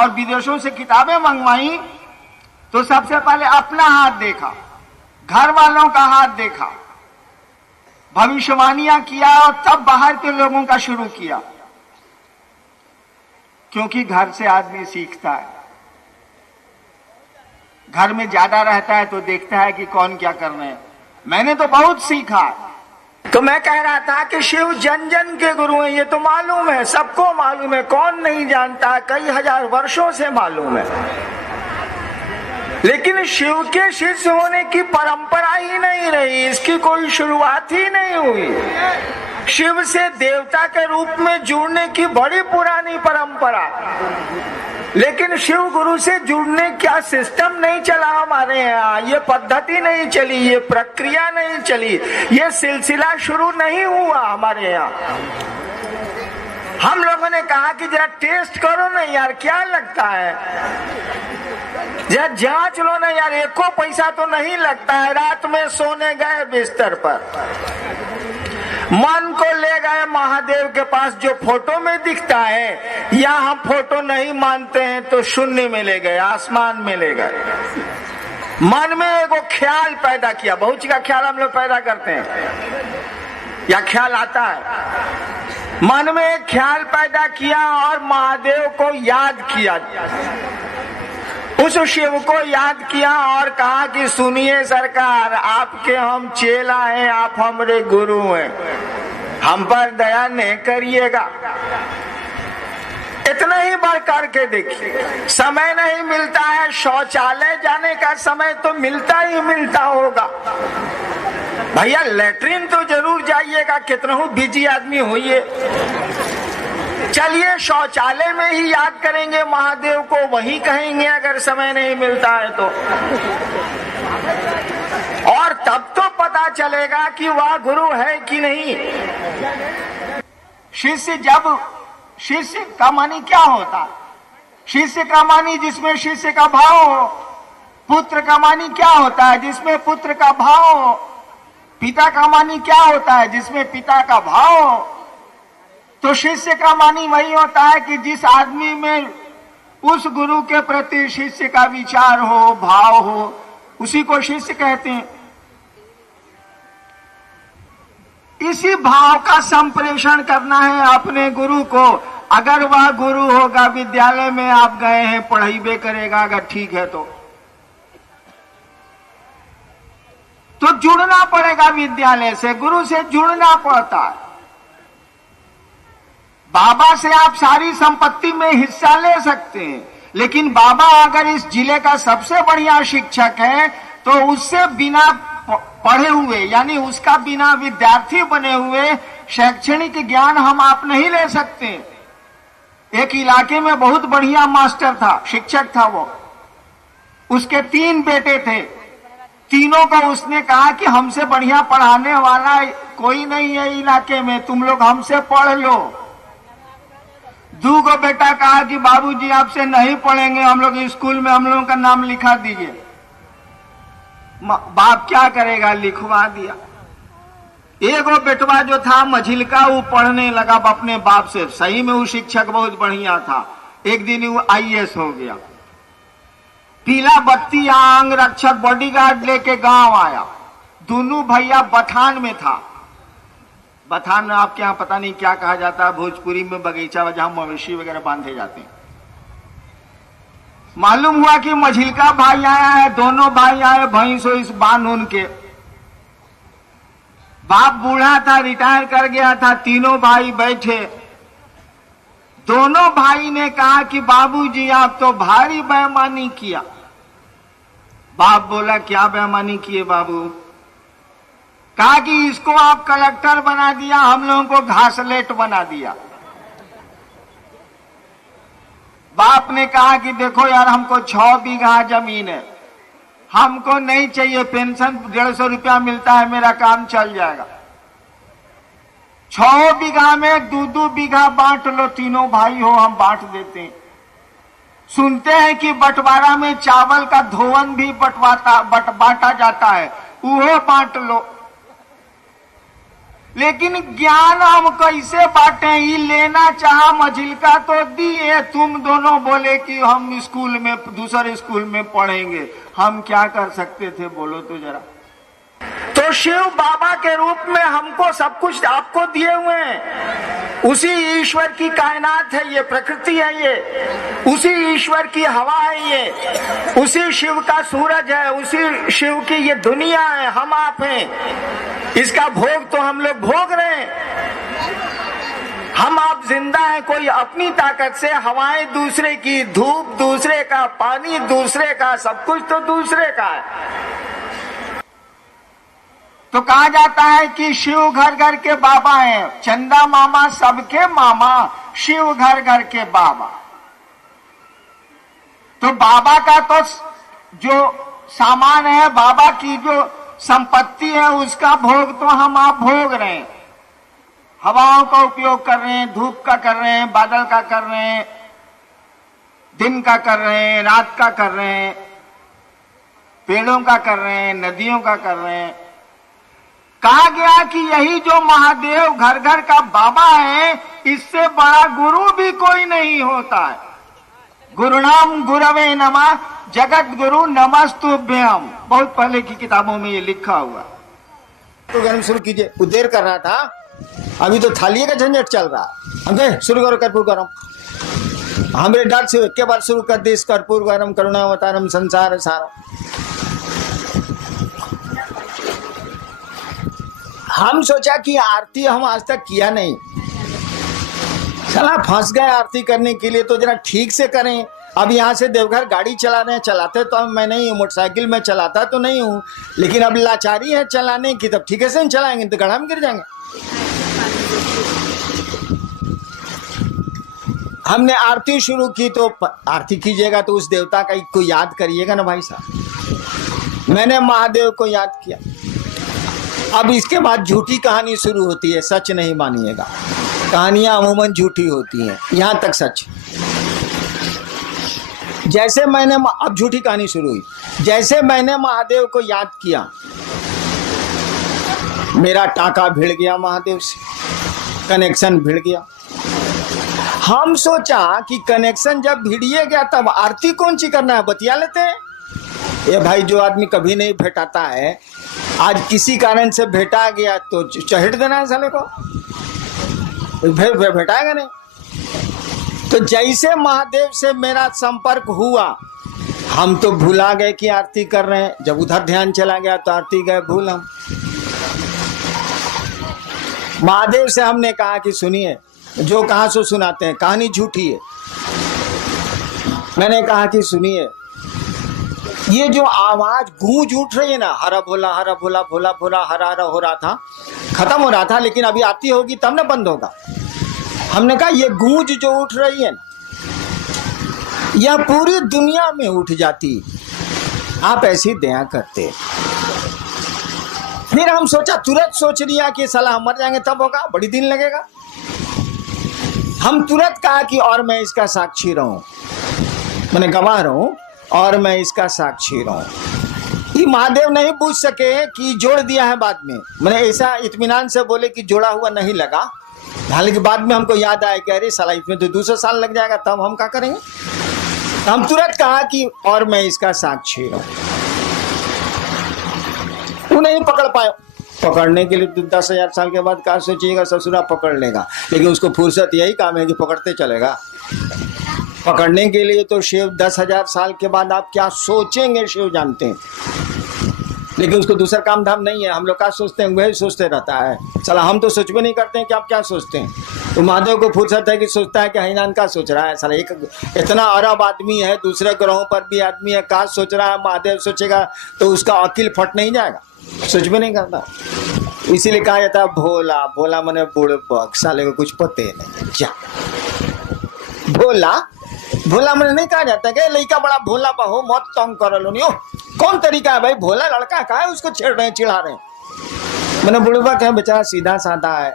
और विदेशों से किताबें मंगवाई तो सबसे पहले अपना हाथ देखा, घर वालों का हाथ देखा, भविष्यवाणियां किया और तब बाहर के लोगों का शुरू किया। क्योंकि घर से आदमी सीखता है, घर में ज्यादा रहता है तो देखता है कि कौन क्या कर रहे हैं। मैंने तो बहुत सीखा। तो मैं कह रहा था कि शिव जन जन के गुरु हैं, ये तो मालूम है, सबको मालूम है, कौन नहीं जानता, कई हजार वर्षों से मालूम है। लेकिन शिव के शिष्य होने की परंपरा ही नहीं रही, इसकी कोई शुरुआत ही नहीं हुई। शिव से देवता के रूप में जुड़ने की बड़ी पुरानी परंपरा, लेकिन शिव गुरु से जुड़ने क्या सिस्टम नहीं चला हमारे यहाँ, ये पद्धति नहीं चली, ये प्रक्रिया नहीं चली, ये सिलसिला शुरू नहीं हुआ हमारे यहाँ। हम लोगों ने कहा कि जरा टेस्ट करो ना यार, क्या लगता है, जरा जांच लो ना यार, एको पैसा तो नहीं लगता है। रात में सोने गए बिस्तर पर, मन को ले गए महादेव के पास, जो फोटो में दिखता है, या हम फोटो नहीं मानते हैं तो शून्य में ले गए, आसमान में ले गए। मन में एगो ख्याल पैदा किया, बहुत का ख्याल हम लोग पैदा करते हैं या ख्याल आता है, मन में एक ख्याल पैदा किया और महादेव को याद किया, उस शिव को याद किया और कहा कि सुनिए सरकार, आपके हम चेला हैं, आप हमारे गुरु हैं, हम पर दया नहीं करिएगा। इतना ही बढ़ करके देखिए, समय नहीं मिलता है, शौचालय जाने का समय तो मिलता ही मिलता होगा। भैया लेटरिन तो जरूर जाइएगा, कितना बिजी आदमी होइए, चलिए शौचालय में ही याद करेंगे महादेव को, वही कहेंगे अगर समय नहीं मिलता है तो। और तब तो पता चलेगा कि वह गुरु है कि नहीं। शिष्य का मानी क्या होता? शिष्य का मानी जिसमें शिष्य का भाव हो। पुत्र का मानी क्या होता है? जिसमें पुत्र का भाव हो। पिता का मानी क्या होता है? जिसमें पिता का भाव हो। तो शिष्य का मानी वही होता है कि जिस आदमी में उस गुरु के प्रति शिष्य का विचार हो, भाव हो, उसी को शिष्य कहते हैं। इसी भाव का संप्रेषण करना है अपने गुरु को। अगर वह गुरु होगा, विद्यालय में आप गए हैं, पढ़ाई करेगा, अगर ठीक है तो जुड़ना पड़ेगा विद्यालय से, गुरु से जुड़ना पड़ता है। बाबा से आप सारी संपत्ति में हिस्सा ले सकते हैं, लेकिन बाबा अगर इस जिले का सबसे बढ़िया शिक्षक है तो उससे बिना पढ़े हुए, यानी उसका बिना विद्यार्थी बने हुए शैक्षणिक ज्ञान हम आप नहीं ले सकते। एक इलाके में बहुत बढ़िया मास्टर था, शिक्षक था वो, उसके 3 बेटे थे। तीनों को उसने कहा कि हमसे बढ़िया पढ़ाने वाला कोई नहीं है इलाके में, तुम लोग हमसे पढ़ लो। 2 बेटा कहा कि बाबूजी आपसे नहीं पढ़ेंगे, हम लोग स्कूल में हम लोगों का नाम लिखा दीजिए। बाप क्या करेगा, लिखवा दिया। एगो बेटवा जो था मझिलका, वो पढ़ने लगा अपने बाप से, सही में वो शिक्षक बहुत बढ़िया था। एक दिन वो IAS हो गया। पीला बत्ती अंग रक्षक बॉडीगार्ड लेके गांव आया। दोनों भैया बथान में था। बथान आपके यहाँ पता नहीं क्या कहा जाता है, भोजपुरी में बगीचा जहां मवेशी वगैरह बांधे जाते हैं। मालूम हुआ कि मझिलका भाई आया है, दोनों भाई आए भैंसो इस बांध उनके। बाप बूढ़ा था, रिटायर कर गया था। तीनों भाई बैठे। दोनों भाई ने कहा कि बाबूजी आप तो भारी बेईमानी किया। बाप बोला क्या बेईमानी किए बाबू? कहा कि इसको आप कलेक्टर बना दिया, हम लोगों को घासलेट बना दिया। बाप ने कहा कि देखो यार, हमको 6 बीघा जमीन है, हमको नहीं चाहिए, पेंशन 150 रुपया मिलता है, मेरा काम चल जाएगा। 6 बीघा में 2-2 बीघा बांट लो, तीनों भाई हो, हम बांट देते हैं। सुनते हैं कि बंटवारा में चावल का धोवन भी बांटा जाता है, वो बांट लो। लेकिन ज्ञान हम कैसे बांटे? ही लेना चाहा मझिल का तो दिए, तुम दोनों बोले कि हम स्कूल में दूसरे स्कूल में पढ़ेंगे। हम क्या कर सकते थे बोलो तो जरा। तो शिव बाबा के रूप में हमको सब कुछ आपको दिए हुए हैं। उसी ईश्वर की कायनात है ये, प्रकृति है ये, uसी ईश्वर की हवा है ये, उसी शिव का सूरज है, उसी शिव की ये दुनिया है, हम आप हैं। इसका भोग तो हम लोग भोग रहे हैं। हम आप जिंदा हैं, कोई अपनी ताकत से, हवाएं दूसरे की, धूप दूसरे का, पानी दूसरे का, सब कुछ तो दूसरे का है। तो कहा जाता है कि शिव घर घर के बाबा हैं, चंदा मामा सबके मामा, शिव घर घर के बाबा। तो बाबा का तो जो सामान है, बाबा की जो संपत्ति है, उसका भोग तो हम आप भोग रहे हैं। हवाओं का उपयोग कर रहे हैं, धूप का कर रहे हैं, बादल का कर रहे हैं, दिन का कर रहे हैं, रात का कर रहे हैं, पेड़ों का कर रहे हैं, नदियों का कर रहे हैं। कहा गया कि यही जो महादेव घर घर का बाबा है, इससे बड़ा गुरु भी कोई नहीं होता है। गुरुनाम गुरवे नमः, जगत गुरु नमस्तुभ्यम। बहुत पहले की किताबों में ये लिखा हुआ। तो गर्म शुरू कीजिए। वो देर कर रहा था, अभी तो थालिए का झंझट चल रहा। हम कहे शुरू करो कर्पूर गरम। हमरे डर से एक बार शुरू कर दी, कर्पूर गरम करुणावतारम संसार सारा। हम सोचा कि आरती हम आज तक किया नहीं, चला फंस गए आरती करने के लिए, तो जरा ठीक से करें। अब यहाँ से देवघर गाड़ी चला रहे हैं, चलाते तो मैं नहीं हूँ, मोटरसाइकिल में चलाता तो नहीं हूँ, लेकिन अब लाचारी है चलाने की, तब ठीक से चलाएंगे तो गड्ढा में गिर जाएंगे। हमने आरती शुरू की, तो आरती कीजिएगा तो उस देवता का को याद करिएगा ना भाई साहब। मैंने महादेव को याद किया। अब इसके बाद झूठी कहानी शुरू होती है, सच नहीं मानिएगा। कहानियां अमूमन झूठी होती हैं, यहां तक सच। जैसे मैंने, अब झूठी कहानी शुरू हुई, जैसे मैंने महादेव को याद किया, मेरा टाका भिड़ गया महादेव से, कनेक्शन भिड़ गया। हम सोचा कि कनेक्शन जब भिड़िए गया तब आरती कौन सी करना है, बतिया लेते हैं। ये भाई जो आदमी कभी नहीं भेटाता है, आज किसी कारण से भेटा गया तो चहेट देना है साले को, भेटाएगा नहीं। तो जैसे महादेव से मेरा संपर्क हुआ, हम तो भूला गए कि आरती कर रहे हैं। जब उधर ध्यान चला गया तो आरती गए भूल हम। महादेव से हमने कहा कि सुनिए, जो कहा सो सुनाते हैं, कहानी झूठी है। मैंने कहा कि सुनिए, ये जो आवाज गूंज उठ रही है ना, हरा भोला भोला हरा हरा हो रहा था, खत्म हो रहा था, लेकिन अभी आरती होगी तब ना बंद होगा। हमने कहा ये गूंज जो उठ रही है ना, यह पूरी दुनिया में उठ जाती, आप ऐसी दया करते। फिर हम सोचा, तुरंत सोच लिया कि साला हम मर जाएंगे तब होगा, बड़ी दिन लगेगा। हम तुरंत कहा कि और मैं इसका साक्षी रहूं, मैंने गवाह रहूं और मैं इसका साक्षी रहूं। ये महादेव नहीं पूछ सके कि जोड़ दिया है बाद में। मैंने ऐसा इत्मीनान से बोले कि जोड़ा हुआ नहीं लगा, हालांकि बाद में हमको याद आया कि अरे साला इसमें तो 200 साल लग जाएगा, तब हम क्या करेंगे। तो हम तुरंत कहा कि और मैं इसका साक्षी रहूं। वो नहीं पकड़ पाए। पकड़ने के लिए तो 10,000 साल के बाद क्या सोचिएगा, ससुरा पकड़ लेगा, लेकिन उसको फुर्सत यही काम है कि पकड़ते चलेगा। पकड़ने के लिए तो शिव 10,000 साल के बाद आप क्या सोचेंगे शिव जानते हैं, लेकिन उसको दूसरा काम धाम नहीं है। हम लोग क्या सोचते हैं वही सोचते रहता है। चला हम तो सोच भी नहीं करते हैं कि आप क्या सोचते हैं। तो महादेव को फुर्सत है कि सोचता है कि हैनान का सोच रहा है। साला एक इतना अरब आदमी है, दूसरे ग्रहों पर भी आदमी है, क्या सोच रहा है। महादेव सोचेगा तो उसका अकिल फट नहीं जाएगा, सोच भी नहीं करता। इसीलिए कहा जाता है भोला भोला मने बुड़बक, साले को कुछ पते नहीं। जा भोला भोला मैंने नहीं कहा जाता कि लड़का बड़ा भोला बहो मत तंग कर लो। नहीं कौन तरीका है भाई, भोला लड़का का है, उसको छेड़ रहे हैं, चिढ़ा रहे हैं। मैंने बुढ़वा क्या बेचारा सीधा साधा है।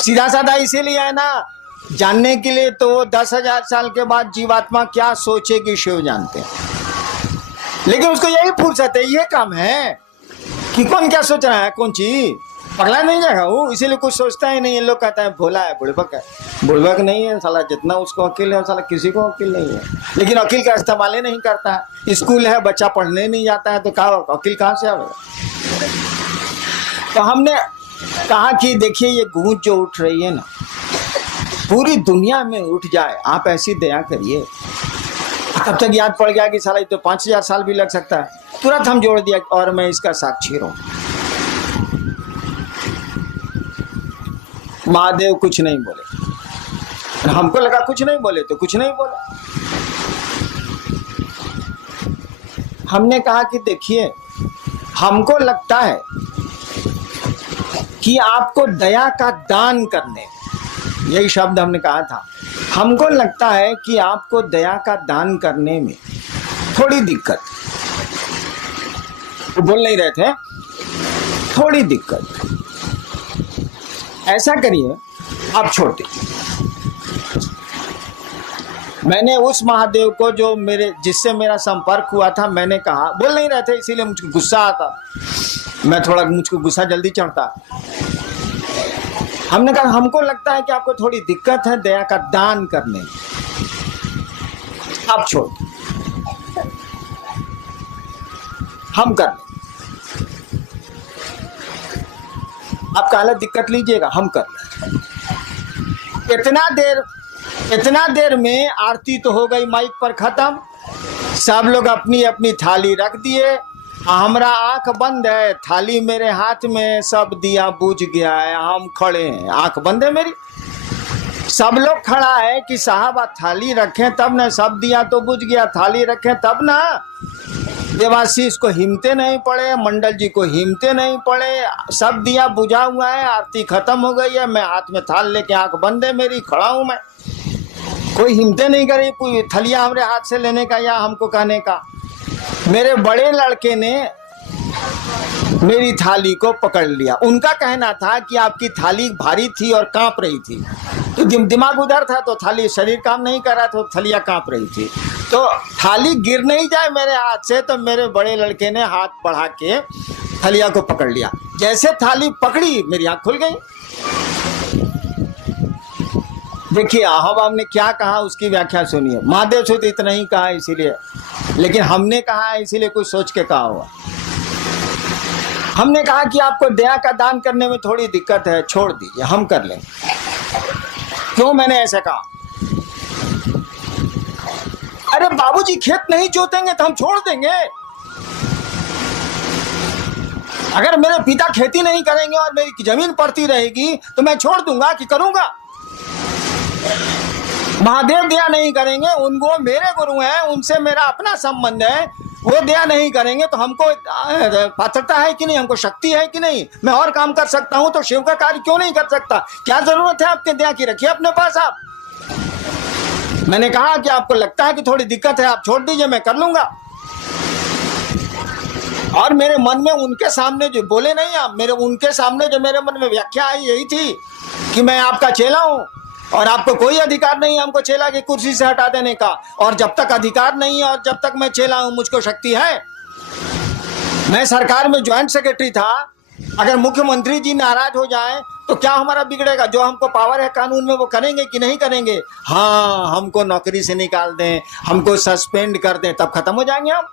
सीधा साधा इसीलिए है ना, जानने के लिए तो 10,000 साल के बाद जीवात्मा क्या सोचेगी शिव जानते हैं, लेकिन उसको यही फुर्सत है, ये काम है कि कौन क्या सोच रहा है, कौन चीज पगला नहीं जाएगा वो, इसीलिए कुछ सोचता ही नहीं। ये लोग कहता है भोला है, बुड़बक है। बुड़बक नहीं है साला, जितना उसको अकील है साला किसी को अकील नहीं है, लेकिन अकील का इस्तेमाल ही नहीं करता है। स्कूल है, बच्चा पढ़ने नहीं जाता है तो अकील कहाँ से आएगा। तो हमने कहा कि देखिए ये गूंज जो उठ रही है ना, पूरी दुनिया में उठ जाए, आप ऐसी दया करिए। तब तक याद पड़ गया कि साला तो 5000 साल भी लग सकता है। तुरंत हम जोड़ दिया और मैं इसका साक्षी रहूं। महादेव कुछ नहीं बोले, हमको लगा कुछ नहीं बोले तो कुछ नहीं बोले। हमने कहा कि देखिए हमको लगता है कि आपको दया का दान करने, यही शब्द हमने कहा था, हमको लगता है कि आपको दया का दान करने में थोड़ी दिक्कत, वो बोल नहीं रहे थे, थोड़ी दिक्कत। ऐसा करिए आप छोड़ दीजिए। मैंने उस महादेव को जो जिससे मेरा संपर्क हुआ था, मैंने कहा, बोल नहीं रहे थे इसीलिए मुझको गुस्सा आता, मुझको गुस्सा जल्दी चढ़ता। हमने कहा हमको लगता है कि आपको थोड़ी दिक्कत है दया का दान करने में, आप छोड़, हम कर लें। आप काला दिक्कत लीजिएगा, हम कर लें। इतना देर में आरती तो हो गई माइक पर खत्म, सब लोग अपनी अपनी थाली रख दिए। हमारा आंख बंद है, थाली मेरे हाथ में, सब दिया बुझ गया है, हम खड़े हैं, आंख बंद है मेरी। सब लोग खड़ा है कि साहब आप थाली रखें तब ना, सब दिया तो बुझ गया, थाली रखें तब ना। देवाशीष को हिम्मते नहीं पड़े, मंडल जी को हिम्मते नहीं पड़े, सब दिया बुझा हुआ है, आरती खत्म हो गई है, मैं हाथ में थाल लेके आंख बंद है मेरी, खड़ा हूं मैं, कोई हिम्मते नहीं करे कोई थलिया हमारे हाथ से लेने का या हमको कहने का। मेरे बड़े लड़के ने मेरी थाली को पकड़ लिया। उनका कहना था कि आपकी थाली भारी थी और कांप रही थी, तो दिमाग उधर था तो थाली, शरीर काम नहीं कर रहा था तो थलिया कांप रही थी, तो थाली गिर नहीं जाए मेरे हाथ से, तो मेरे बड़े लड़के ने हाथ बढ़ा के थलिया को पकड़ लिया। जैसे थाली पकड़ी मेरी आंख खुल गई। देखिए अब हमने क्या कहा उसकी व्याख्या सुनिए। महादेव से तो इतना ही कहा इसीलिए, लेकिन हमने कहा इसीलिए कुछ सोच के कहा हुआ। हमने कहा कि आपको दया का दान करने में थोड़ी दिक्कत है, छोड़ दीजिए, हम कर लेंगे। क्यों मैंने ऐसा कहा? अरे बाबूजी खेत नहीं जोतेंगे तो हम छोड़ देंगे। अगर मेरे पिता खेती नहीं करेंगे और मेरी जमीन पड़ती रहेगी तो मैं छोड़ दूंगा कि करूंगा? महादेव दया नहीं करेंगे, उनको मेरे गुरु हैं, उनसे मेरा अपना संबंध है, वो दया नहीं करेंगे तो हमको पात्रता है कि नहीं, हमको शक्ति है कि नहीं, मैं और काम कर सकता हूं तो शिव का कार्य क्यों नहीं कर सकता? क्या जरूरत है आपके दया की? रखिए अपने पास आप। मैंने कहा कि आपको लगता है कि थोड़ी दिक्कत है, आप छोड़ दीजिए, मैं कर लूंगा। और मेरे मन में उनके सामने जो बोले नहीं आप, उनके सामने जो मेरे मन में व्याख्या आई यही थी कि मैं आपका चेला हूं और आपको कोई अधिकार नहीं है हमको चेला की कुर्सी से हटा देने का, और जब तक अधिकार नहीं है और जब तक मैं चेला हूं मुझको शक्ति है। मैं सरकार में ज्वाइंट सेक्रेटरी था, अगर मुख्यमंत्री जी नाराज हो जाएं तो क्या हमारा बिगड़ेगा? जो हमको पावर है कानून में वो करेंगे कि नहीं करेंगे? हाँ, हमको नौकरी से निकाल दें, हमको सस्पेंड कर दें, तब खत्म हो जाएंगे हम।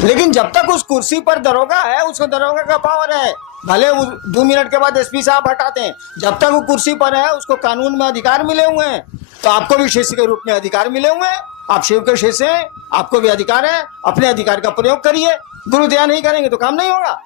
लेकिन जब तक उस कुर्सी पर दरोगा है, उसको दरोगा का पावर है, भले 2 मिनट के बाद एसपी साहब हटाते हैं, जब तक वो कुर्सी पर है उसको कानून में अधिकार मिले हुए हैं। तो आपको भी शिष्य के रूप में अधिकार मिले हुए हैं, आप शिव के शिष्य हैं, आपको भी अधिकार है, अपने अधिकार का प्रयोग करिए। गुरु दया नहीं करेंगे तो काम नहीं होगा।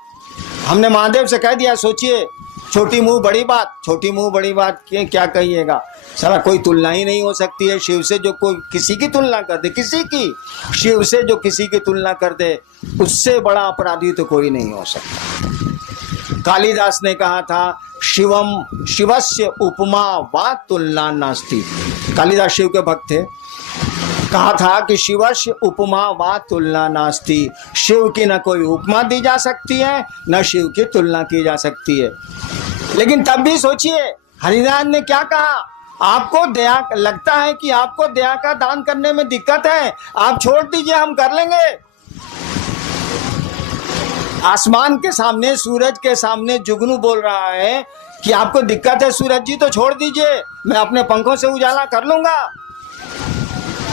हमने महादेव से कह दिया, सोचिए, छोटी मुंह बड़ी बात, छोटी मुंह बड़ी बात क्या कहिएगा? सारा कोई तुलना ही नहीं हो सकती है शिव से। जो कोई किसी की तुलना कर दे, किसी की, शिव से जो किसी की तुलना कर दे, उससे बड़ा अपराधी तो कोई नहीं हो सकता। कालिदास ने कहा था, शिवस्य उपमा वा तुलना नास्ति। कालिदास शिव के भक्त थे, कहा था कि शिवस्य उपमा वा तुलना नास्ति। शिव की न कोई उपमा दी जा सकती है, न शिव की तुलना की जा सकती है। लेकिन तब भी सोचिए हरिनारायण ने क्या कहा, आपको दया लगता है कि आपको दया का दान करने में दिक्कत है, आप छोड़ दीजिए, हम कर लेंगे। आसमान के सामने, सूरज के सामने जुगनू बोल रहा है कि आपको दिक्कत है सूरज जी तो छोड़ दीजिए, मैं अपने पंखों से उजाला कर लूंगा।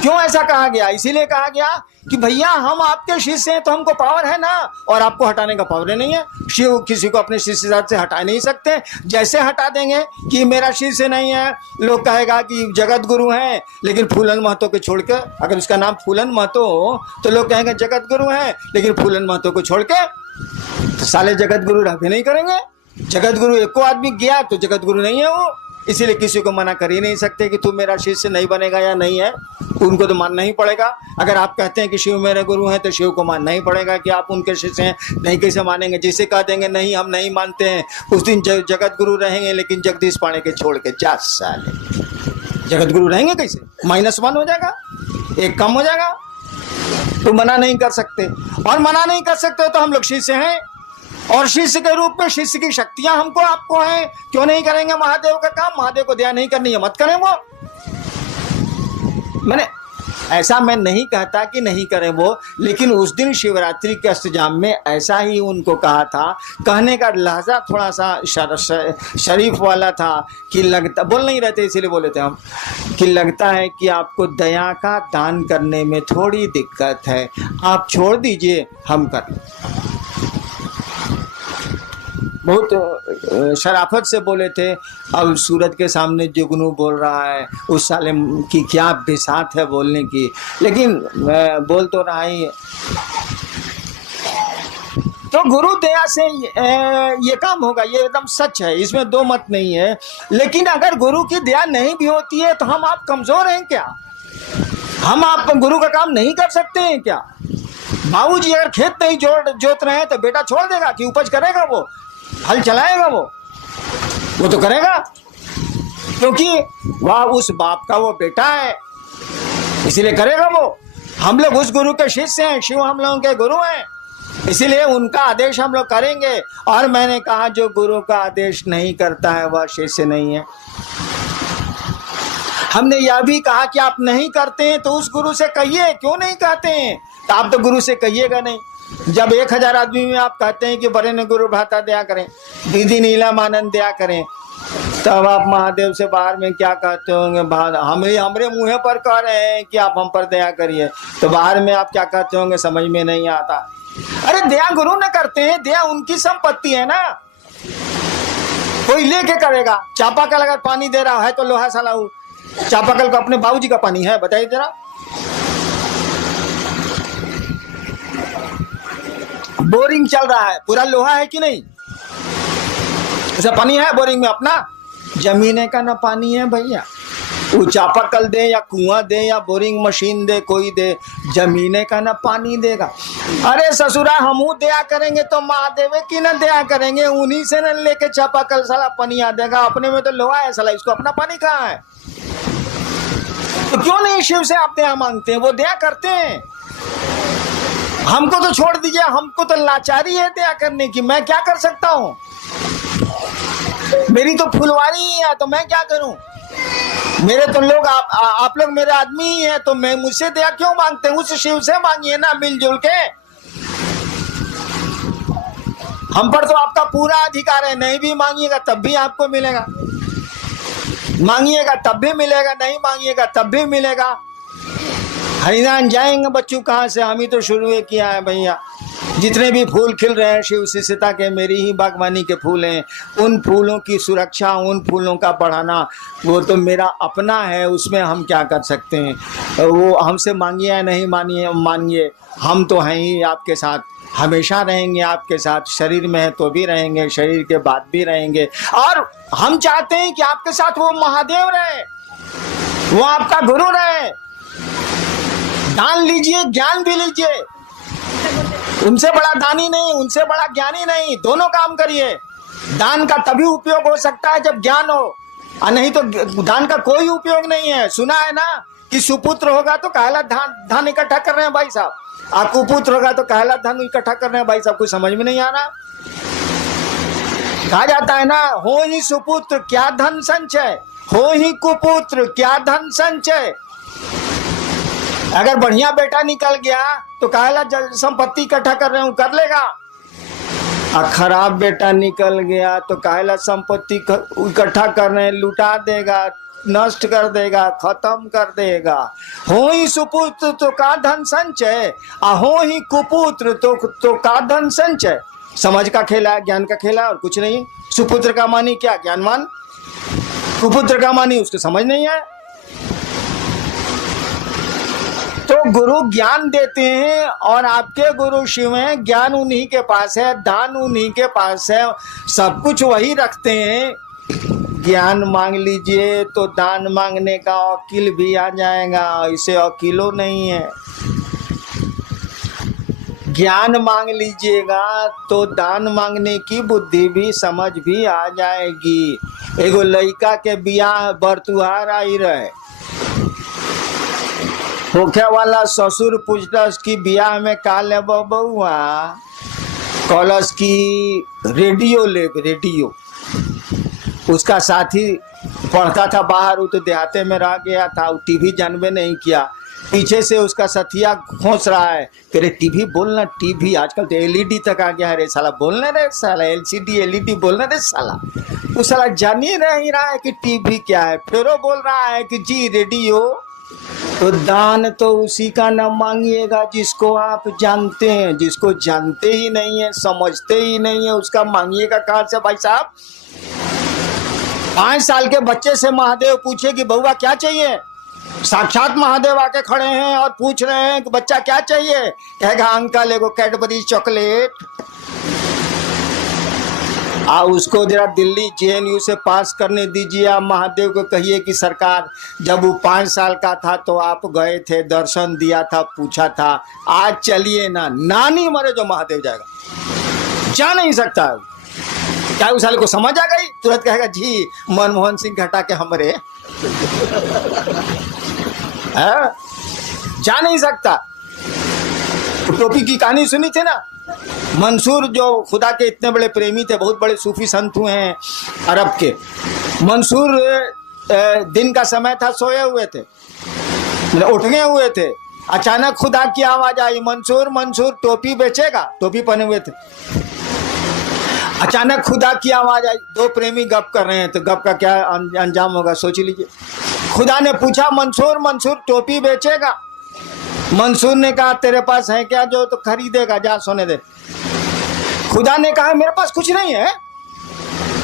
क्यों ऐसा कहा गया? इसीलिए कहा गया कि भैया हम आपके शिष्य हैं तो हमको पावर है ना, और आपको हटाने का पावर नहीं है। शिव किसी को अपने शिष्य से हटा नहीं सकते। जैसे हटा देंगे कि मेरा शिष्य नहीं है, लोग कहेगा कि जगत गुरु हैं, लेकिन फूलन महतो को छोड़ के, अगर उसका नाम फूलन महतो हो तो लोग कहेंगे जगत गुरु हैं, लेकिन फूलन महतो को छोड़ के तो साले जगत गुरु रहते नहीं करेंगे। जगत गुरु एको आदमी गया तो जगत गुरु नहीं है वो। इसीलिए किसी को मना कर ही नहीं सकते कि तू मेरा शिष्य नहीं बनेगा या नहीं है, उनको तो मानना ही पड़ेगा। अगर आप कहते हैं कि शिव मेरे गुरु हैं तो शिव को मानना ही पड़ेगा कि आप उनके शिष्य हैं। नहीं कैसे मानेंगे? जिसे कह देंगे नहीं हम नहीं मानते हैं, उस दिन जगत गुरु रहेंगे, लेकिन जगदीश पांडे के छोड़ के 4 साल जगत गुरु रहेंगे कैसे? -1 हो जाएगा, 1 कम हो जाएगा। तो मना नहीं कर सकते, और मना नहीं कर सकते तो हम लोग शिष्य हैं, और शिष्य के रूप में शिष्य की शक्तियां हमको आपको हैं। क्यों नहीं करेंगे महादेव का काम? महादेव को दया नहीं करनी है, मत करें वो। मैंने ऐसा मैं नहीं कहता कि नहीं करें वो, लेकिन उस दिन शिवरात्रि के अष्टजाम में ऐसा ही उनको कहा था। कहने का लहजा थोड़ा सा शरीफ वाला था कि लगता, बोल नहीं रहते इसीलिए बोले थे हम, कि लगता है कि आपको दया का दान करने में थोड़ी दिक्कत है, आप छोड़ दीजिए, हम कर। बहुत शराफत से बोले थे। अब सूरज के सामने जुगनू बोल रहा है, उस साले की क्या बिसात है बोलने की, लेकिन बोल तो रहा ही। तो गुरु दया से ये काम होगा, ये एकदम सच है, इसमें 2 मत नहीं है। लेकिन अगर गुरु की दया नहीं भी होती है तो हम आप कमजोर हैं क्या? हम आप गुरु का काम नहीं कर सकते हैं क्या? बाबूजी अगर खेत नहीं जोत रहे हैं तो बेटा छोड़ देगा कि उपज करेगा? वो हल चलाएगा, वो तो करेगा, क्योंकि वह उस बाप का वो बेटा है, इसीलिए करेगा वो। हम लोग उस गुरु के शिष्य हैं, शिव हम लोगों के गुरु हैं, इसीलिए उनका आदेश हम लोग करेंगे। और मैंने कहा जो गुरु का आदेश नहीं करता है वह शिष्य नहीं है। हमने यह भी कहा कि आप नहीं करते हैं तो उस गुरु से कहिए, क्यों नहीं कहते हैं? तो आप तो गुरु से कहिएगा नहीं। जब 1000 आदमी में आप कहते हैं कि बड़े ने गुरु भ्राता दया करें, दीदी नीलम आनंद दया करें, तब आप महादेव से बाहर में क्या कहते होंगे? हमरे मुँह पर कह रहे हैं कि आप हम पर दया करिए, तो बाहर में आप क्या कहते होंगे? समझ में नहीं आता। अरे दया गुरु न करते हैं, दया उनकी संपत्ति है ना, कोई लेके करेगा। चापाकल अगर पानी दे रहा है तो लोहा साला चापाकल को अपने बाबूजी का पानी है, बताइए जरा। बोरिंग चल रहा है, पूरा लोहा है कि नहीं? ऐसा पानी है बोरिंग में अपना? जमीने का ना पानी है भैया। वो चापाकल दे या कुआं दे या बोरिंग मशीन दे, कोई दे, जमीने का ना पानी देगा। अरे ससुरा हमू दया करेंगे तो महादेव की ना दया करेंगे, उन्हीं से न लेके चापाकल साला पानी आ देगा। अपने में तो लोहा है साला, इसको अपना पानी कहाँ है? तो क्यों नहीं शिव से आप दया मांगते हैं? वो दया करते हैं। हमको तो छोड़ दीजिए, हमको तो लाचारी है दया करने की, मैं क्या कर सकता हूँ? मेरी तो फुलवारी ही है, तो मैं क्या करूं? मेरे तो लोग आप लोग मेरे आदमी ही हैं, तो मैं मुझसे दया क्यों मांगते हैं? उस शिव से मांगिए ना मिलजुल के। हम पर तो आपका पूरा अधिकार है, नहीं भी मांगिएगा तब भी आपको मिलेगा, मांगिएगा तब भी मिलेगा, नहीं मांगिएगा तब भी मिलेगा। हरिनाम जाएंगे बच्चों कहाँ से? हम ही तो शुरू किया है भैया। जितने भी फूल खिल रहे हैं शिव शिष्यता के, मेरी ही बागवानी के फूल हैं। उन फूलों की सुरक्षा, उन फूलों का बढ़ाना वो तो मेरा अपना है, उसमें हम क्या कर सकते हैं? वो हमसे मांगिए या नहीं मानिए, हम तो हैं ही आपके साथ, हमेशा रहेंगे आपके साथ। शरीर में है तो भी रहेंगे, शरीर के बाद भी रहेंगे। और हम चाहते हैं कि आपके साथ वो महादेव रहे, वो आपका गुरु रहे। दान लीजिए, ज्ञान भी लीजिए। उनसे बड़ा दानी नहीं, उनसे बड़ा ज्ञानी नहीं, दोनों काम करिए। दान का तभी उपयोग हो सकता है जब ज्ञान हो, और नहीं तो दान का कोई उपयोग नहीं है। सुना है ना कि सुपुत्र होगा तो कहला धान इकट्ठा कर रहे हैं भाई साहब, और कुपुत्र होगा तो कहला धन इकट्ठा कर रहे हैं भाई साहब। कुछ समझ में नहीं आ रहा। कहा जाता है ना, हो ही सुपुत्र क्या धन संचय, हो ही कुपुत्र क्या धन संचय। अगर बढ़िया बेटा निकल गया तो कहला संपत्ति इकट्ठा कर रहे हूं, कर लेगा। खराब बेटा निकल गया तो काहेला संपत्ति इकट्ठा कर रहे हैं, लुटा देगा, नष्ट कर देगा, खत्म कर देगा। हो ही सुपुत्र तो का धन संचय, हो ही कुपुत्र तो का धन संचय। समझ का खेला है, ज्ञान का खेला और कुछ नहीं। सुपुत्र का मानी क्या? ज्ञानवान। कुपुत्र का मानी उसको समझ नहीं है। तो गुरु ज्ञान देते हैं और आपके गुरु शिव हैं, ज्ञान उन्हीं के पास है, दान उन्हीं के पास है, सब कुछ वही रखते हैं। ज्ञान मांग लीजिए तो दान मांगने का वकील भी आ जाएगा, इसे वकीलो नहीं है। ज्ञान मांग लीजिएगा तो दान मांगने की बुद्धि भी समझ भी आ जाएगी। एगो लड़का के बियाह बरतुहार आई रहे, होखे वाला ससुर पूछलस कि बियाह में का ले बउआ, कहलस कि रेडियो ले, रेडियो। उसका साथी पढ़ता था बाहर, वो तो देहाते में रह गया था, वो टीवी जानबे नहीं किया। पीछे से उसका साथिया खोस रहा है कि रे टीवी बोलना, टीवी आजकल तो एलईडी तक आ गया है रे साला, बोलने रे साला, एलसीडी एलईडी बोलने रे साला। वो साला जान ही नहीं रहा है कि टीवी क्या है, फिर वो बोल रहा है कि जी रेडियो। तो दान तो उसी का न मांगिएगा जिसको आप जानते हैं, जिसको जानते ही नहीं है, समझते ही नहीं है, उसका मांगिएगा कहाँ से भाई साहब? 5 साल के बच्चे से महादेव पूछे कि बउआ क्या चाहिए, साक्षात महादेव आके खड़े हैं और पूछ रहे हैं कि बच्चा क्या चाहिए, कहेगा अंकल एगो कैडबरी चॉकलेट। उसको जरा दिल्ली जेएनयू से पास करने दीजिए। आप महादेव को कहिए कि सरकार जब वो 5 साल का था तो आप गए थे, दर्शन दिया था, पूछा था, आज चलिए ना, नानी मरे जो महादेव जाएगा, जा नहीं सकता। क्या उस साले को समझ आ गई? तुरंत कहेगा जी मनमोहन सिंह घटा के हमरे जा नहीं सकता। तो टोपी की कहानी सुनी थी ना, मंसूर जो खुदा के इतने बड़े प्रेमी थे, बहुत बड़े सूफी संत हुए हैं अरब के। मंसूर दिन का समय था, सोए हुए थे, उठ गए हुए थे, अचानक खुदा की आवाज आई, मंसूर मंसूर टोपी बेचेगा। टोपी पहने हुए थे, अचानक खुदा की आवाज आई। 2 प्रेमी गप कर रहे हैं, तो गप का क्या अंजाम होगा सोच लीजिए। खुदा ने पूछा मंसूर मंसूर टोपी बेचेगा? मंसूर ने कहा तेरे पास है क्या जो तो खरीदेगा, जा सोने दे। खुदा ने कहा मेरे पास कुछ नहीं है।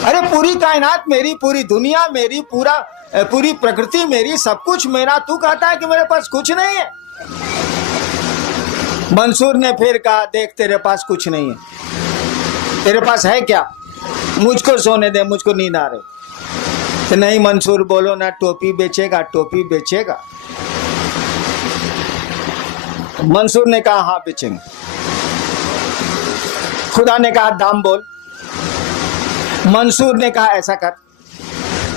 अरे पूरी कायनात मेरी, पूरी दुनिया मेरी, पूरी प्रकृति मेरी, सब कुछ मेरा, तू कहता है कि मेरे पास कुछ नहीं है। मंसूर ने फिर कहा देख तेरे पास कुछ नहीं है, तेरे पास है क्या? मुझको सोने दे, मुझको नींद आ रही। तो नहीं मंसूर बोलो ना, टोपी बेचेगा, टोपी बेचेगा। मंसूर ने कहा हाँ बेचेंगे। खुदा ने कहा दाम बोल। मंसूर ने कहा ऐसा कर,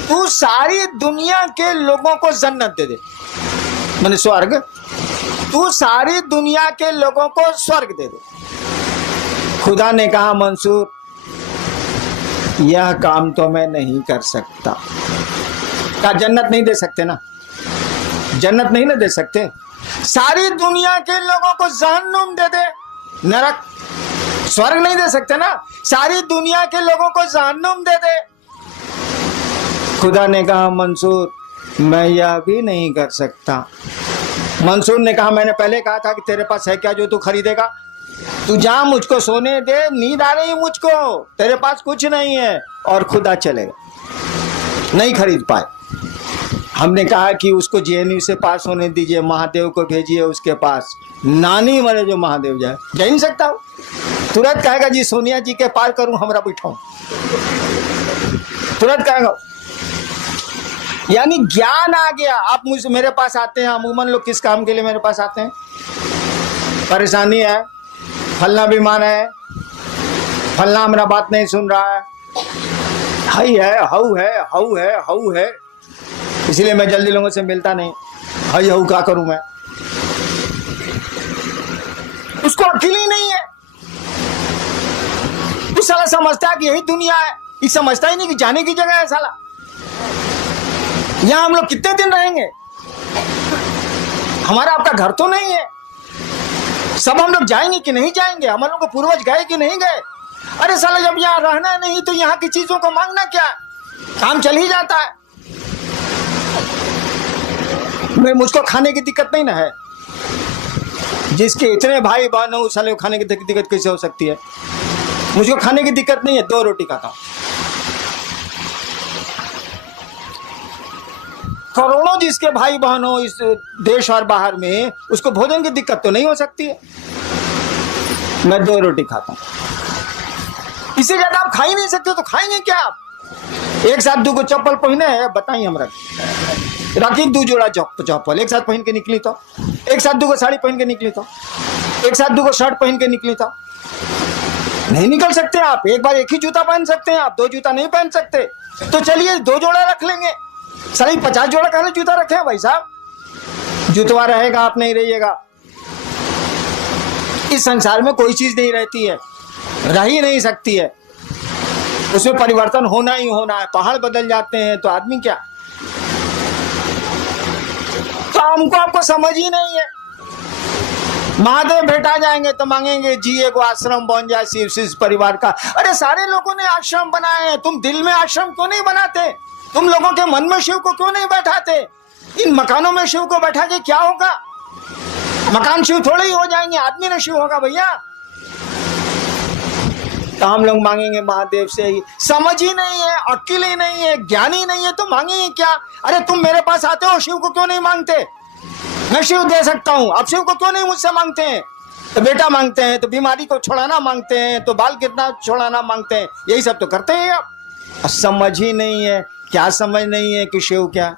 तू सारी दुनिया के लोगों को जन्नत दे दे, माने स्वर्ग, तू सारी दुनिया के लोगों को स्वर्ग दे दे। खुदा ने कहा मंसूर यह काम तो मैं नहीं कर सकता। कहा जन्नत नहीं दे सकते ना, जन्नत नहीं ना दे सकते, सारी दुनिया के लोगों को जहन्नुम दे दे, नरक, स्वर्ग नहीं दे सकते ना, सारी दुनिया के लोगों को जहन्नुम दे दे। खुदा ने कहा मंसूर मैं यह भी नहीं कर सकता। मंसूर ने कहा मैंने पहले कहा था कि तेरे पास है क्या जो तू खरीदेगा, तू जा, मुझको सोने दे, नींद आ रही मुझको, तेरे पास कुछ नहीं है। और खुदा चलेगा, नहीं खरीद पाए। हमने कहा कि उसको जेएनयू से पास होने दीजिए, महादेव को भेजिए उसके पास, नानी मरे जो महादेव जाए, जा नहीं सकता हूं। तुरंत कहेगा जी सोनिया जी के पार करूं, हमरा बिठाऊं, तुरंत कहेगा। यानी ज्ञान आ गया। आप मुझसे मेरे पास आते हैं, अमूमन लोग किस काम के लिए मेरे पास आते हैं? परेशानी है, फलना बीमार है, फलना हमारा बात नहीं सुन रहा है, हई है, हऊ है, हऊ है, हऊ है, इसलिए मैं जल्दी लोगों से मिलता नहीं। हई हऊ क्या करूं मैं? उसको अकेले ही नहीं है, उस साला समझता है कि यही दुनिया है, ये समझता ही नहीं कि जाने की जगह है। साला यहां हम लोग कितने दिन रहेंगे? हमारा आपका घर तो नहीं है, सब हम लोग जाएंगे कि नहीं जाएंगे? हम लोग को पूर्वज गए कि नहीं गए? अरे साला जब यहाँ रहना नहीं तो यहाँ की चीजों को मांगना क्या, काम चल ही जाता है। मुझको खाने की दिक्कत नहीं ना है, जिसके इतने भाई बहन हो साले खाने की दिक्कत कैसे हो सकती है। मुझको खाने की दिक्कत नहीं है, 2 रोटी खाता हूं। करोड़ों जिसके भाई बहन हो इस देश और बाहर में, उसको भोजन की दिक्कत तो नहीं हो सकती है। मैं 2 रोटी खाता हूं, इससे ज्यादा आप खा ही नहीं सकते, तो खाएंगे क्या आप। एक साथ 2 चप्पल पहने है, बताइए हमरा राखी 2 जोड़ा चप्पल एक साथ पहन के निकली तो, एक साथ 2 साड़ी पहन के निकली तो, एक साथ 2 शर्ट पहन के निकली तो नहीं निकल सकते आप। एक बार एक ही जूता पहन सकते हैं आप, 2 जूता नहीं पहन सकते। तो चलिए 2 जोड़ा रख लेंगे, सारी 50 जोड़ा कहने जूता रखे हैं भाई साहब। जुतवा रहेगा, आप नहीं रहिएगा। इस संसार में कोई चीज नहीं रहती है, रह ही नहीं सकती है, उसमें परिवर्तन होना ही होना है। पहाड़ बदल जाते हैं तो आदमी क्या। तो हमको आपको समझ ही नहीं है। महादेव भेटा जाएंगे तो मांगेंगे जी एक आश्रम बन जाए शिव परिवार का। अरे सारे लोगों ने आश्रम बनाए हैं, तुम दिल में आश्रम क्यों नहीं बनाते? तुम लोगों के मन में शिव को क्यों नहीं बैठाते? इन मकानों में शिव को बैठा के क्या होगा? मकान शिव थोड़े ही हो जाएंगे, आदमी ने शिव होगा भैया। तो हम लोग मांगेंगे महादेव से ही। समझ ही नहीं है, अक्ल ही नहीं है, ज्ञान ही नहीं है, तो मांगेंगे क्या? अरे तुम मेरे पास आते हो, शिव को क्यों नहीं मांगते? मैं शिव दे सकता हूं, आप शिव को क्यों नहीं मुझसे मांगते हैं? तो बेटा मांगते हैं, तो बीमारी को छुड़ाना मांगते हैं, तो बाल गिरना छुड़ाना मांगते हैं, यही सब तो करते हैं आप। समझ ही नहीं है, क्या समझ नहीं है कि शिव क्या।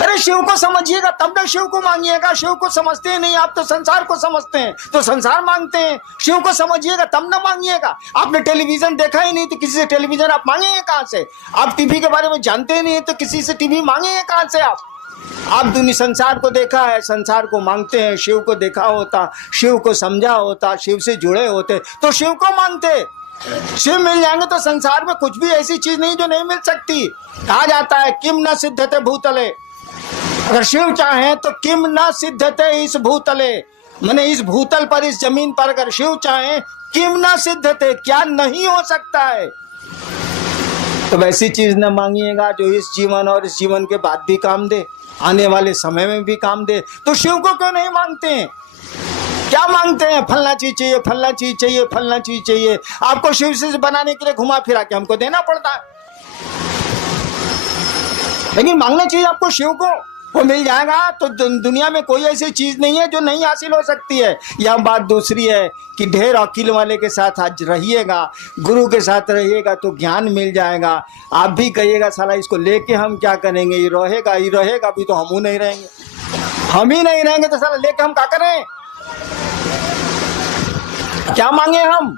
अरे शिव को समझिएगा तब ना शिव को मांगिएगा। शिव को समझते ही नहीं आप, तो संसार को समझते हैं तो संसार मांगते हैं। शिव को समझिएगा तब ना मांगिएगा। आपने टेलीविजन देखा ही नहीं तो किसी से टेलीविजन आप मांगेंगे कहां से? आप टीवी के बारे में जानते ही नहीं तो किसी से टीवी मांगेंगे कहां से आप? आप दुनिया संसार को देखा है, संसार को मांगते हैं। शिव को देखा होता, शिव को समझा होता, शिव से जुड़े होते तो शिव को मांगते। शिव मिल जाएंगे तो संसार में कुछ भी ऐसी चीज नहीं जो नहीं मिल सकती। कहा जाता है किम न सिद्धते भूतले, अगर शिव चाहे तो किम न सिद्धते इस भूतले, माने इस भूतल पर, इस जमीन पर अगर शिव चाहे किम न सिद्धते, क्या नहीं हो सकता है। तो वैसी चीज न मांगिएगा जो इस जीवन और इस जीवन के बाद भी काम दे, आने वाले समय में भी काम दे। तो शिव को क्यों नहीं मांगते हैं? क्या मांगते हैं? फलना चीज चाहिए, फलना चीज चाहिए, फलना चीज चाहिए। आपको शिव से बनाने के लिए घुमा फिरा के हमको देना पड़ता है, लेकिन मांगना चाहिए आपको शिव को, वो मिल जाएगा। तो दुनिया में कोई ऐसी चीज नहीं है जो नहीं हासिल हो सकती है। यह बात दूसरी है कि ढेर अकील वाले के साथ आज रहिएगा, गुरु के साथ रहिएगा तो ज्ञान मिल जाएगा। आप भी कहिएगा साला इसको लेके हम क्या करेंगे, ये रहेगा भी तो हम नहीं रहेंगे, हम ही नहीं रहेंगे तो साला लेके हम क्या करें? क्या मांगे हम?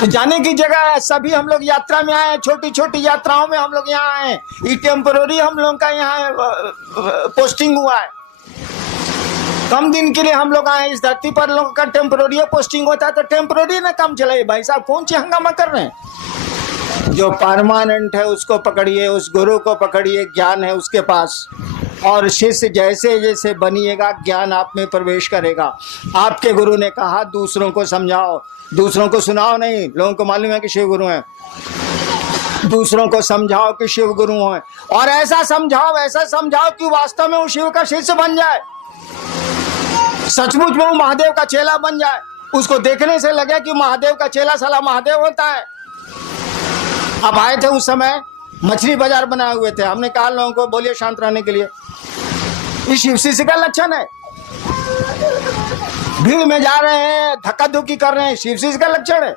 तो जाने की जगह है, सभी हम लोग यात्रा में आए हैं, छोटी छोटी यात्राओं में हम लोग यहाँ आए हैं। ये टेम्पोररी हम लोग का यहाँ पोस्टिंग हुआ है, कम दिन के लिए हम लोग आए। इस धरती पर लोगों का टेम्पोररी पोस्टिंग होता है तो टेम्पोररी ना काम चलाइए भाई साहब, कौन सी हंगामा कर रहे हैं? जो परमानेंट है उसको पकड़िए, उस गुरु को पकड़िए, ज्ञान है उसके पास। और शिष्य जैसे जैसे बनिएगा ज्ञान आप में प्रवेश करेगा। आपके गुरु ने कहा दूसरों को समझाओ, दूसरों को सुनाओ नहीं। लोगों को मालूम है कि शिव गुरु हैं, दूसरों को समझाओ कि शिव गुरु हैं, और ऐसा समझाओ कि वास्तव में वो शिव का शिष्य बन जाए, सचमुच में वो महादेव का चेला बन जाए। उसको देखने से लगे कि महादेव का चेला साला महादेव होता है। अब आए थे उस समय, मछली बाजार बनाए हुए थे, हमने कहा लोगों को बोलिए शांत रहने के लिए, ये शिव का लक्षण है। भीड़ में जा रहे हैं, धक्का धुक्की कर रहे हैं, शिव का लक्षण है।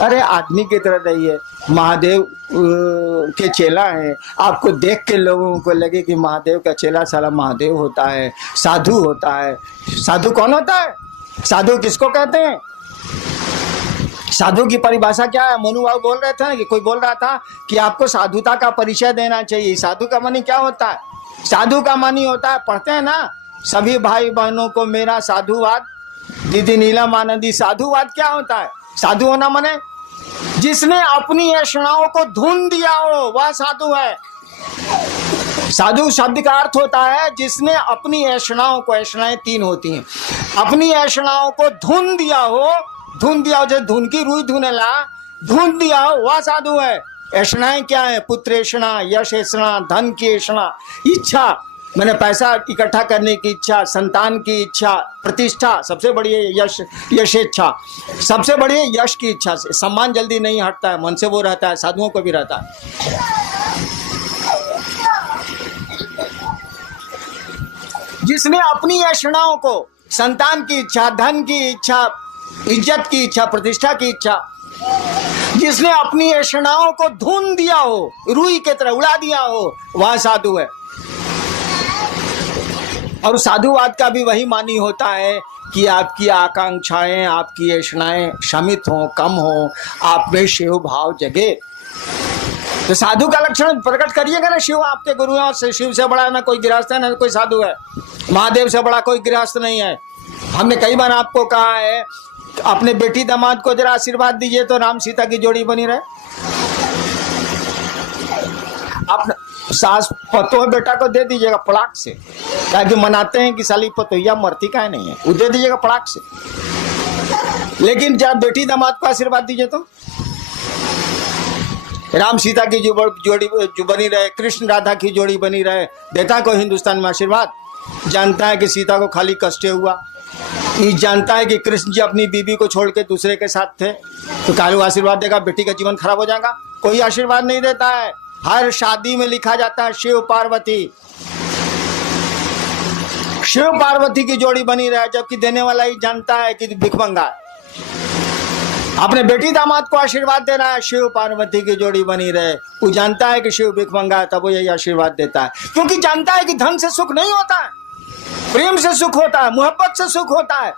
अरे आदमी की तरह रहिए, महादेव के चेला है। आपको देख के लोगों को लगे कि महादेव का चेला साला महादेव होता है, साधु होता है। साधु कौन होता है? साधु किसको कहते हैं? साधु की परिभाषा क्या है? मोनू बाबू बोल रहे थे ना, कि कोई बोल रहा था कि आपको साधुता का परिचय देना चाहिए। साधु का मानी क्या होता है? साधु का मानी होता है, पढ़ते हैं ना सभी भाई बहनों को मेरा साधुवाद। दीदी नीलम आनंदी, साधुवाद क्या होता है? साधु होना माने जिसने अपनी ऐषणाओं को धुन दिया हो वह साधु है। साधु शब्द का अर्थ होता है जिसने अपनी ऐषणाओं को, ऐषणाएं 3 होती हैं, अपनी ऐषणाओं को धुन दिया हो। धुन दिया हो, जो धुन की रुई धुनेला ढूंढ दिया हो, वह साधु है। ऐषणाएं क्या है? पुत्र ऐषणा, यश ऐषणा, धन की ऐषणा, इच्छा मैंने पैसा इकट्ठा करने की इच्छा, संतान की इच्छा, प्रतिष्ठा, सबसे बड़ी है यश इच्छा, सबसे बड़ी है यश की इच्छा। से सम्मान जल्दी नहीं हटता है, मन से वो रहता है, साधुओं को भी रहता है। जिसने अपनी ऐषणाओं को, संतान की इच्छा, धन की इच्छा, इज्जत की इच्छा, प्रतिष्ठा की इच्छा, जिसने अपनी ऐषणाओं को धून दिया हो, रुई की तरह उड़ा दिया हो, वह साधु है। और साधुवाद का भी वही मानी होता है कि आपकी आकांक्षाएं, आपकी ऐषणाएं शमित हो, कम हो, आप में शिव भाव जगे। तो साधु का लक्षण प्रकट करिएगा ना। शिव आपके गुरु हैं, और शिव से बड़ा ना कोई गृहस्थ है ना कोई साधु है। महादेव से बड़ा कोई गृहस्थ नहीं है। हमने कई बार आपको कहा है, अपने बेटी दामाद को जरा आशीर्वाद दीजिए तो राम सीता की जोड़ी बनी रहे। आप सास पतो बेटा को दे दीजिएगा पड़ाक से, ताकि मनाते हैं कि साली पतोया मरती काहे नहीं है, वो दे दीजिएगा पड़ाक से। लेकिन जब बेटी दामाद को आशीर्वाद दीजिए तो राम सीता की जोड़ी जो बनी रहे, कृष्ण राधा की जोड़ी बनी रहे, देता है कोई हिंदुस्तान में आशीर्वाद? जानता है कि सीता को खाली कष्ट हुआ, ये जानता है कि कृष्ण जी अपनी बीबी को छोड़ के दूसरे के साथ थे, तो कालू आशीर्वाद देगा? बेटी का जीवन खराब हो जाएगा? कोई आशीर्वाद नहीं देता है। हर शादी में लिखा जाता है शिव पार्वती, शिव पार्वती की जोड़ी बनी रहे, जबकि देने वाला ही जानता है कि भिखमंगा है। अपने बेटी दामाद को आशीर्वाद दे रहा है, शिव पार्वती की जोड़ी बनी रहे, वो जानता है कि शिव भिखमंगा है, तब वो यही आशीर्वाद देता है, क्योंकि जानता है कि धन से सुख नहीं होता है, प्रेम से सुख होता है, मोहब्बत से सुख होता है।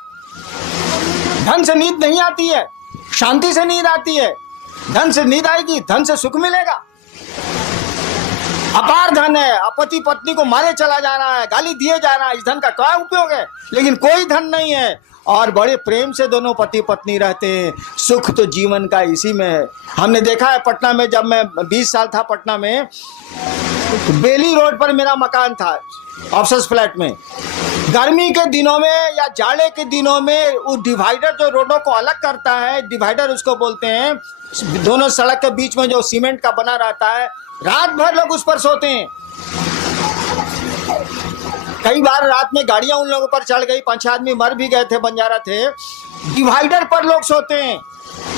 धन से नींद नहीं आती है, शांति से नींद आती है। धन से नींद आएगी, धन से सुख मिलेगा। अपार धन है, पति पत्नी को मारे चला जा रहा है, गाली दिए जा रहा है, इस धन का क्या उपयोग है? लेकिन कोई धन नहीं है, और बड़े प्रेम से दोनों पति पत्नी रहते हैं। सुख तो जीवन का इसी में है। हमने देखा है पटना में, जब मैं 20 साल था पटना में, तो बेली रोड पर मेरा मकान था, ऑफिस फ्लैट में। गर्मी के दिनों में या जाड़े के दिनों में वो डिवाइडर जो रोडों को अलग करता है, डिवाइडर उसको बोलते हैं, दोनों सड़क के बीच में जो सीमेंट का बना रहता है, रात भर लोग उस पर सोते हैं। कई बार रात में गाड़ियां उन लोगों पर चढ़ गई, 5 आदमी मर भी गए थे, बंजारा थे। डिवाइडर पर लोग सोते हैं।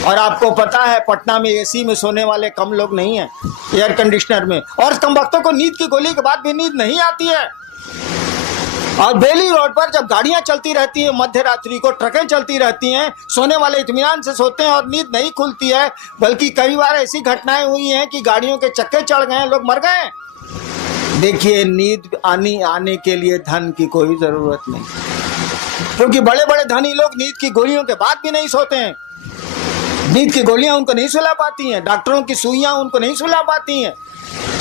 और आपको पता है पटना में एसी में सोने वाले कम लोग नहीं है, एयर कंडीशनर में। और कम वक्तों को नींद की गोली के बाद भी नींद नहीं आती है। और बेली रोड पर जब गाड़ियां चलती रहती है, मध्य रात्रि को ट्रकें चलती रहती हैं, सोने वाले इत्मीनान से सोते हैं और नींद नहीं खुलती है। बल्कि कई बार ऐसी घटनाएं हुई हैं कि गाड़ियों के चक्के चढ़ गए, लोग मर गए। देखिए, नींद आने के लिए धन की कोई जरूरत नहीं, क्योंकि बड़े बड़े धनी लोग नींद की गोलियों के बाद भी नहीं सोते हैं। नींद की गोलियां उनको नहीं सुला पाती हैं, डॉक्टरों की सुइयां उनको नहीं सुला पाती हैं।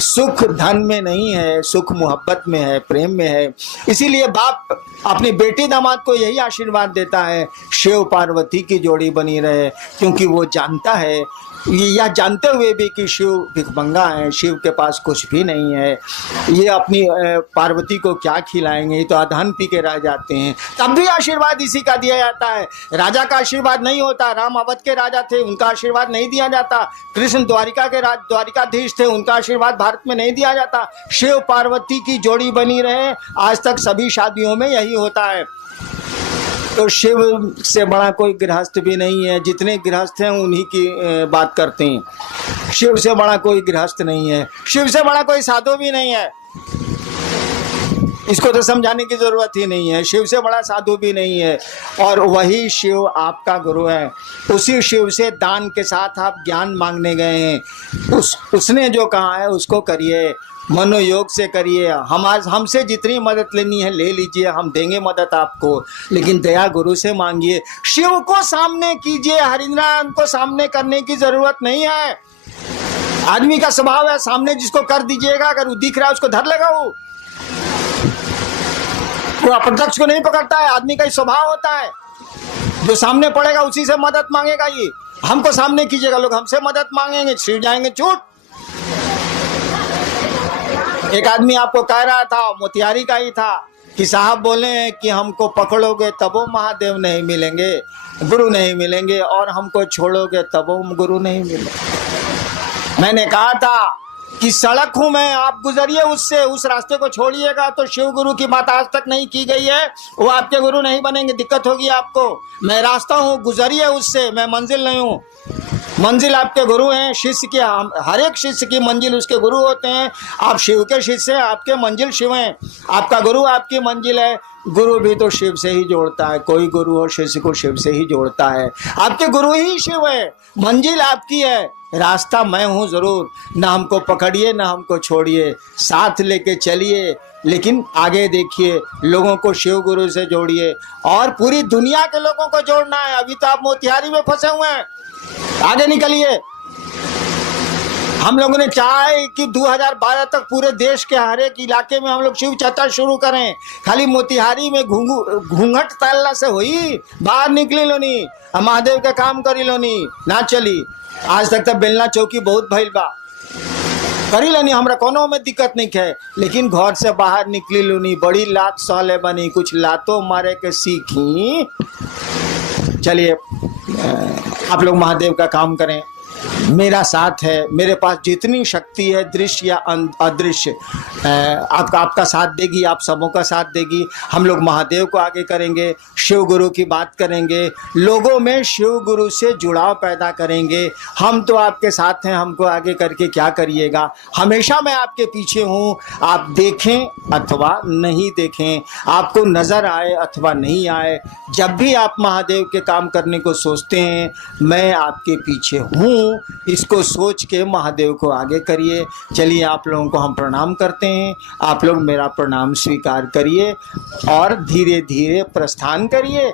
सुख धन में नहीं है, सुख मोहब्बत में है, प्रेम में है। इसीलिए बाप अपनी बेटी दामाद को यही आशीर्वाद देता है, शिव पार्वती की जोड़ी बनी रहे, क्योंकि वो जानता है, यह जानते हुए भी कि शिव भिखमंगा है, शिव के पास कुछ भी नहीं है, ये अपनी पार्वती को क्या खिलाएंगे, ये तो अधन पी के रह जाते हैं। तब भी आशीर्वाद इसी का दिया जाता है। राजा का आशीर्वाद नहीं होता। राम अवध के राजा थे, उनका आशीर्वाद नहीं दिया जाता। कृष्ण द्वारिकाधीश थे, उनका आशीर्वाद भारत में नहीं दिया जाता। शिव पार्वती की जोड़ी बनी रहे, आज तक सभी शादियों में यही होता है। तो शिव से बड़ा कोई गृहस्थ भी नहीं है। जितने गृहस्थ हैं उन्हीं की बात करते हैं। शिव से बड़ा कोई गृहस्थ नहीं है, शिव से बड़ा कोई साधु भी नहीं है। इसको तो समझाने की जरूरत ही नहीं है। शिव से बड़ा साधु भी नहीं है, और वही शिव आपका गुरु है। उसी शिव से दान के साथ आप ज्ञान मांगने गए हैं। उसने जो कहा है उसको करिए, मनोयोग से करिए। हमसे जितनी मदद लेनी है ले लीजिए, हम देंगे मदद आपको, लेकिन दया गुरु से मांगिए। शिव को सामने कीजिए, हरिनारायण को सामने करने की जरूरत नहीं है। आदमी का स्वभाव है, सामने जिसको कर दीजिएगा, अगर वो दिख रहा है उसको धर लेगा। वो अप्रत्यक्ष को नहीं पकड़ता है, आदमी का ही स्वभाव होता है। जो सामने पड़ेगा उसी से मदद मांगेगा। ये हमको सामने कीजिएगा, लोग हमसे मदद मांगेंगे, छिड़ जाएंगे, छूट। एक आदमी आपको कह रहा था, मोतिहारी का ही था, कि साहब बोले हैं कि हमको पकड़ोगे तब वो महादेव नहीं मिलेंगे, गुरु नहीं मिलेंगे, और हमको छोड़ोगे तब वो गुरु नहीं मिलेंगे। मैंने कहा था कि सड़क हूं मैं, आप गुजरिए उससे, उस रास्ते को छोड़िएगा तो शिव गुरु की बात आज तक नहीं की गई है, वो आपके गुरु नहीं बनेंगे, दिक्कत होगी आपको। मैं रास्ता हूं, गुजरिए उससे, मैं मंजिल नहीं हूं। मंजिल आपके गुरु हैं, शिष्य की, हर एक शिष्य की मंजिल उसके गुरु होते हैं। आप शिव के शिष्य हैं, आपके मंजिल शिव हैं, आपका गुरु आपकी मंजिल है। गुरु भी तो शिव से ही जोड़ता है, कोई गुरु और शिष्य को शिव से ही जोड़ता है। आपके गुरु ही शिव है, मंजिल आपकी है, रास्ता मैं हूं जरूर। ना हमको पकड़िए ना हमको छोड़िए, साथ लेके चलिए, लेकिन आगे देखिए, लोगों को शिव गुरु से जोड़िए और पूरी दुनिया के लोगों को जोड़ना है। अभी तो आप मोतिहारी में फंसे हुए हैं, आगे निकलिए। हम लोगों ने चाहा है कि 2012 तक पूरे देश के हर एक इलाके में हम लोग शिव चर्चा शुरू करें। खाली मोतिहारी में घूंघट तालना से हुई, बाहर निकली लोनी, महादेव का काम करी लोनी, ना चली। आज तक तो बेलना चौकी बहुत भइल बा, करी लोनी, हमरा कोनो में दिक्कत नहीं है, लेकिन घर से बाहर निकली लोनी, बड़ी लात सहले बनी, कुछ लातों मारे के सीखी। चलिए आप लोग महादेव का काम करें, मेरा साथ है, मेरे पास जितनी शक्ति है दृश्य या अदृश्य आपका साथ देगी, आप सबों का साथ देगी। हम लोग महादेव को आगे करेंगे, शिव गुरु की बात करेंगे, लोगों में शिव गुरु से जुड़ाव पैदा करेंगे। हम तो आपके साथ हैं, हमको आगे करके क्या करिएगा, हमेशा मैं आपके पीछे हूँ। आप देखें अथवा नहीं देखें, आपको नजर आए अथवा नहीं आए, जब भी आप महादेव के काम करने को सोचते हैं, मैं आपके पीछे हूँ, इसको सोच के महादेव को आगे करिए। चलिए आप लोगों को हम प्रणाम करते हैं, आप लोग मेरा प्रणाम स्वीकार करिए और धीरे धीरे प्रस्थान करिए।